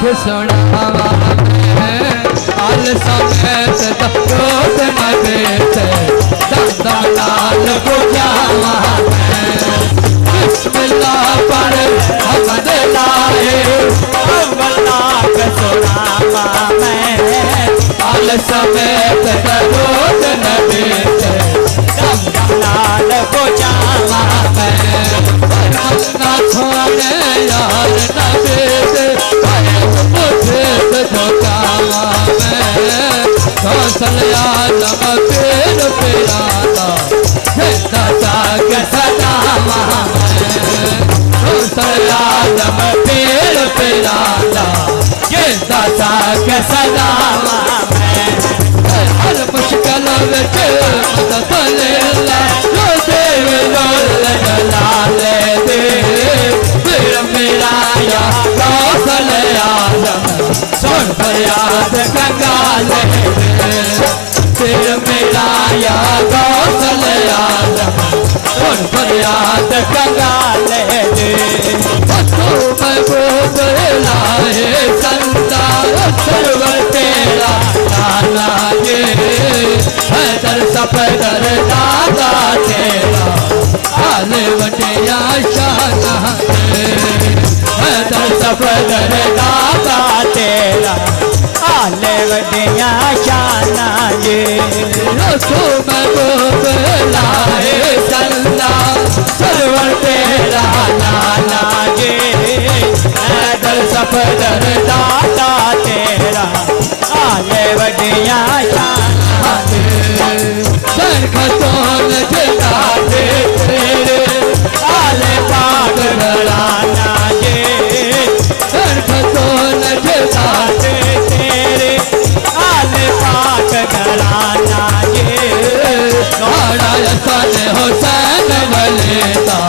दुख सुनावा आल समेत रोज न बेटे दम लाल को जावा बिस्मिल्लाह पर हमद लाए अल्लाह सुनावा मैं आल समेत रोज न बेटे दम लाल को जावा मैं ना छोड़े यार न बेटे मुझे झुकावा मैं कौशल्या जब पेड़ पेराता दादा के सदावा मैं कौशल्या जब पेड़ पेराता ये दादा के सदावा मैं हर मुश्किल विच मदद ले ला जो देव जलाल दे फिर मेरा या कौशल्या सुन फरियाद कंगाल फिर मेरा या कौशल्या सुन फरियाद कंगाल तू महबूब लाए संता सरवर तेरा नाना ये हैदर सफदर दादा तेरा आले वटिया शाना हैदर सफदर दादा तेरा आले वटिया शाना ये रसो महबूब लाए सल्ला सरवर तेरा नाना ये हैदर सफदर दादा तेरा आले वटिया शाना सरखतों जिला दे तेरे आले पाक घराना ये सरखतों जिला दे तेरे आले पाक घराना ये गाड़ा सन हुसैन वलेता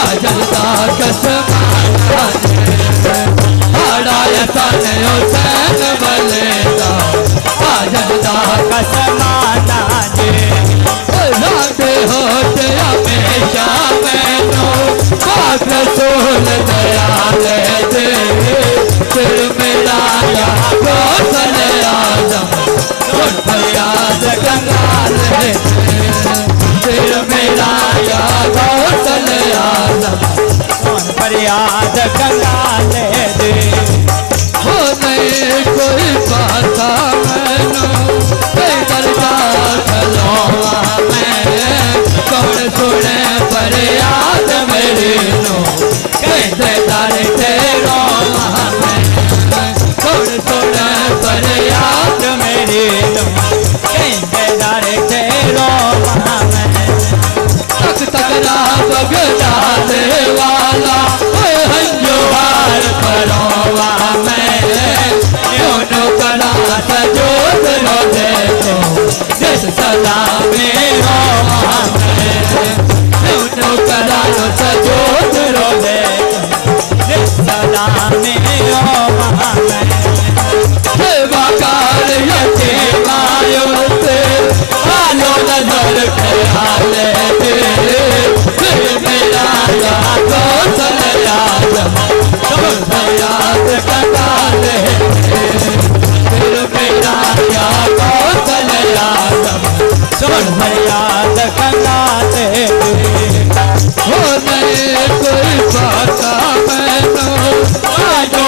आजदा कसमाना गाड़ा सन हुसैन वलेता आजदा कसमाना होते हमेशा मैनो पाक रसूल दयाल दे फिर मेरा या कौशल आजम सुन फरियाद कंगाल दे फिर मेरा या कौशल आजम सुन फरियाद कंगाल दे हो नहीं कोई पाता मैनो दरजा खलोवा कौन सुने पर याद मेरी नो कैसे दर तेरो कौन सुने पर याद मेरी नो कैसे दर तेरो तक तकरा बगदाने वाला हंजुआर करोवा मैं नो करा सजोद रो दे तो जिस सदा में हो करालो सजोद रो दे सदा में सेवाकार यते मायो से आलो नजर ख्याल दे फिर मेरा या कौशल आजम तुम फरियाद कंगाल फिर मेरा या कौशल आजम सुन फरियाद कंगाल हो नहीं कोई पाता मैनो आज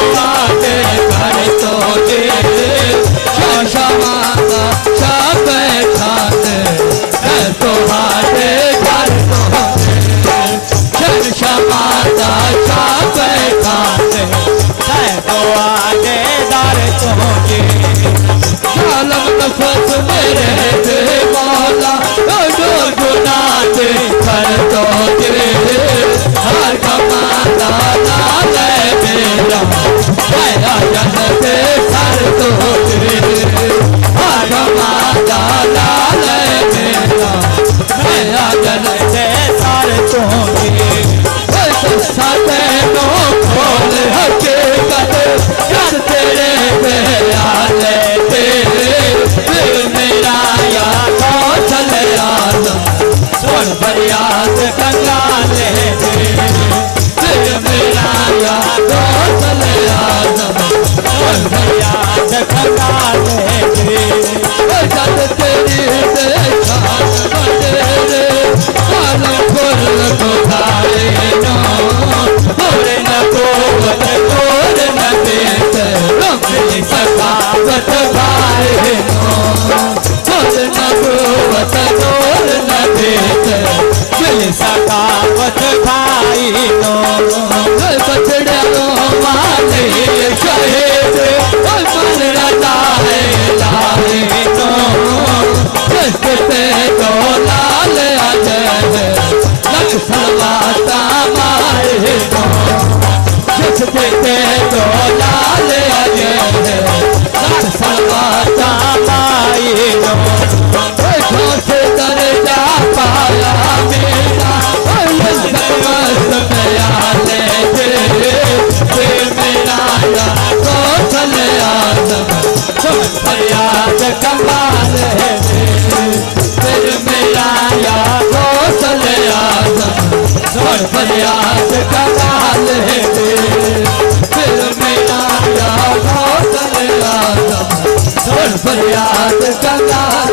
फरियाद गंगा